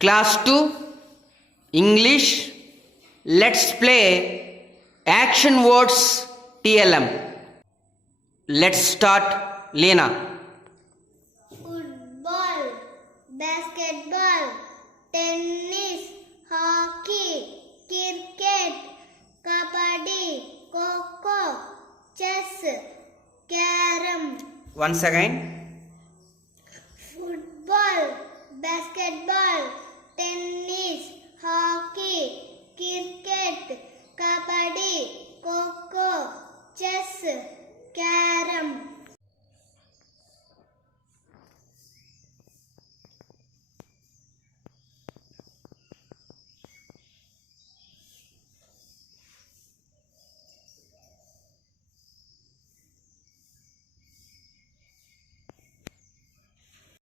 Class 2 English. Let's play action words TLM. Let's start. Lena. Football, basketball, tennis, hockey, cricket, kabaddi, kho-kho, chess, carom. Once again.